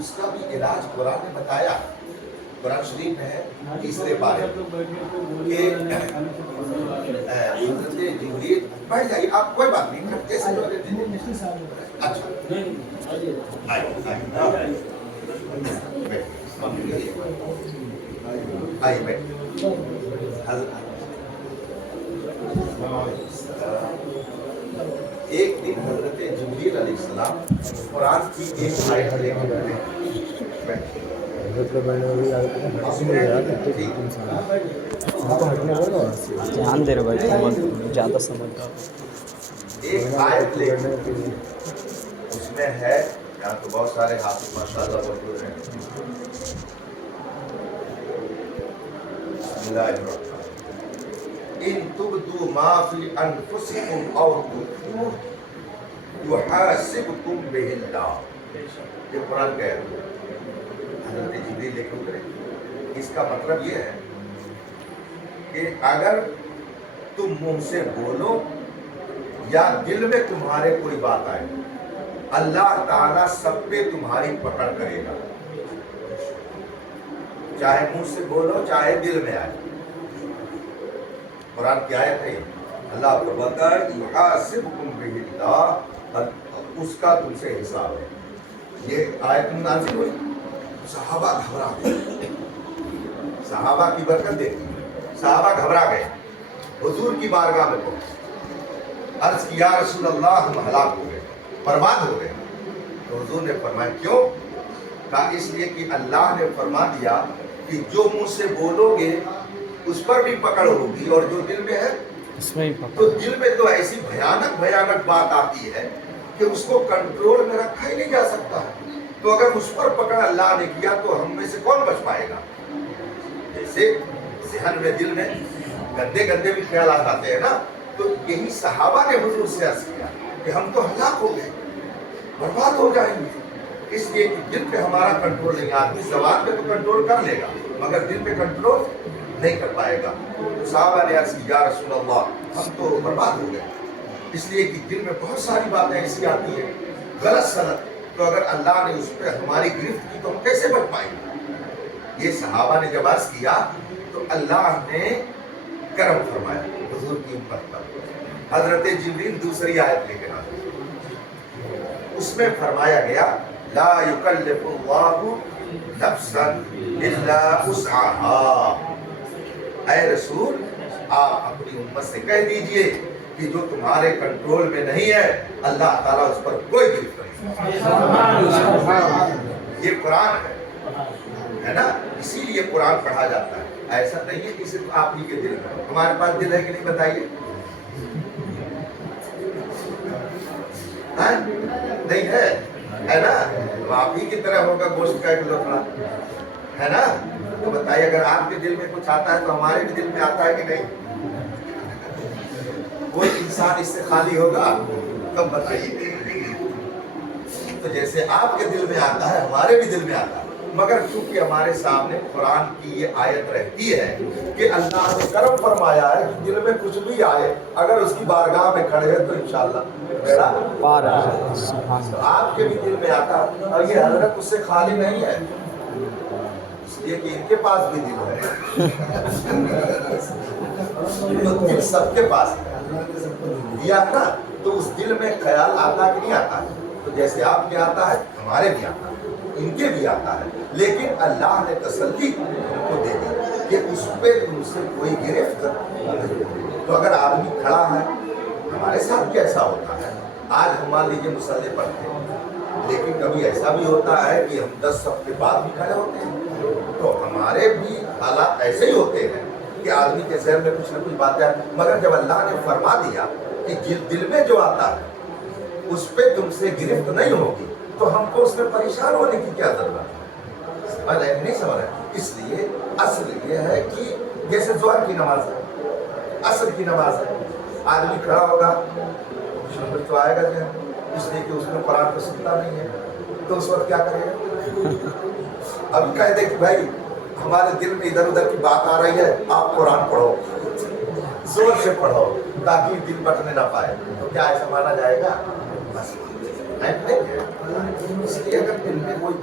उसका भी इलाज कुरान ने बताया। कुरान शरीफ में है तीसरे पारे कि हज़रत जिब्रील, बैठ जाइए आप, कोई बात नहीं, कैसे अच्छा आइए बैठ। एक दिन हज़रत जिब्रील अलैहिस्सलाम कुरान की एक आयत लेकर बैठे। ध्यान दे रहे भाई, ज़्यादा समझ एक आयत लेकर उसमें है, यहाँ तो बहुत सारे हाफिज़ माशाअल्लाह मौजूद हैं। इन तुबदू मा फी अनफुसिकुम औ तुख्फूहु युहासिबकुम बिहिल्लाह। ये कुरान का है, हज़रत जिब्रील लेकर उतरे। इसका मतलब ये है कि अगर तुम मुंह से बोलो या दिल में तुम्हारे कोई बात आए, अल्लाह ताला सब पे तुम्हारी पकड़ करेगा। चाहे मुंह से बोलो चाहे दिल में आए। कुरान की आयत है, अल्लाह फरमाता है युहासिबकुम बिहिल्लाह, उसका तुमसे हिसाब है। ये आयत नाज़िल हुई, सहाबा घबरा गए। सहाबा की बरकत देखी, सहाबा घबरा गए, हुजूर की बारगाह में पहुंचे, अर्ज किया रसूल अल्लाह हम हलाक हो गए, बर्बाद हो गए। तो हुजूर ने फरमाया क्यों? कहा इसलिए कि अल्लाह ने फरमा दिया कि जो मुंह से बोलोगे उस पर भी पकड़ होगी और जो दिल में है इसमें ही तो दिल में तो ऐसी भयानक भयानक बात आती है कि उसको कंट्रोल में रखा ही नहीं जा सकता है। तो अगर उस पर पकड़ अल्लाह ने किया तो हम में से कौन बच पाएगा? जैसे ज़हन में दिल में गंदे गंदे भी ख्याल आते हैं ना, तो यही सहाबा ने हुजूर से अर्ज किया कि हम तो हलाक हो गए, बर्बाद हो जाएंगे। इसलिए कि दिल पे हमारा कंट्रोल नहीं। आदमी ज़बान पे तो कंट्रोल कर लेगा मगर दिल पे कंट्रोल नहीं कर पाएगा। तो सहाबा ने अर्ज किया या रसूल अल्लाह हम तो बर्बाद हो गए, इसलिए कि दिल में बहुत सारी बातें ऐसी आती है गलत सलत, तो अगर अल्लाह ने उस पर हमारी गिरफ्त की तो हम कैसे बच पाएंगे? ये सहाबा ने जब अर्ज किया तो अल्लाह ने करम फरमाया हुजूर की उम्मत पर। हजरत जिब्रील दूसरी आयत लेकर आए, उसमें फरमाया गया ला युकल्लिफुल्लाहु नफ्सन इल्ला वुसअहा। ऐ रसूल आप अपनी उम्मत से कह दीजिए कि जो तुम्हारे कंट्रोल में नहीं है अल्लाह ताला उस पर कोई गिरफ्त नहीं। ये कुरान है ना, इसीलिए कुरान पढ़ा जाता है। ऐसा नहीं है कि सिर्फ आप ही के दिल में। हमारे पास दिल है कि नहीं बताइए? नहीं है ना? तो आप ही की तरह होगा गोश्त का एक लफड़ा, है ना? तो बताइए अगर आपके दिल में कुछ आता है तो हमारे भी दिल में आता है कि नहीं? कोई इंसान इससे खाली होगा? कब बताइए? तो जैसे आपके दिल में आता है हमारे भी दिल में आता है, मगर चूंकि हमारे सामने कुरान की ये आयत रहती है कि अल्लाह ने करम फरमाया है कि दिल में कुछ भी आए अगर उसकी बारगाह में खड़े हैं तो इंशाअल्लाह बेड़ा पार है। तो आपके भी दिल में आता है और ये हजरत उससे खाली नहीं है, इसलिए कि इनके पास भी दिल है। तो दिल सबके पास है, दिया है ना, तो उस दिल में ख्याल आता कि नहीं आता? तो जैसे आपके आता है हमारे भी आता है, इनके भी आता है, लेकिन अल्लाह ने तसल्ली उनको दे दी कि उस पे तुमसे कोई गिरफ्त नहीं। तो अगर आदमी खड़ा है, हमारे साथ कैसा होता है, आज हम मान लीजिए मुसल्ले पढ़ते हैं, लेकिन कभी ऐसा भी होता है कि हम 10 साल के बाद भी खड़े होते हैं, तो हमारे भी हालात ऐसे ही होते हैं कि आदमी के जहन में कुछ न कुछ बातें आती। मगर जब अल्लाह ने फरमा दिया कि दिल में जो आता है उस पे तुमसे गिरफ्त नहीं होगी, तो हमको उसमें परेशान होने की क्या जरूरत है? समझ रहे नहीं समझ रहे? इसलिए असल ये है कि जैसे ज़ोहर की नमाज है, असर की नमाज है, आदमी खड़ा होगा फिर तो आएगा जो, इसलिए कि उसमें कुरान तो सुनता नहीं है, तो उस वक्त क्या करेगा? अब कह दे कि भाई हमारे दिल में इधर उधर की बात आ रही है, आप कुरान पढ़ो, जोर से पढ़ो ताकि दिल बटने ना पाए, तो क्या ऐसा माना जाएगा? बस इसलिए अगर दिल में कोई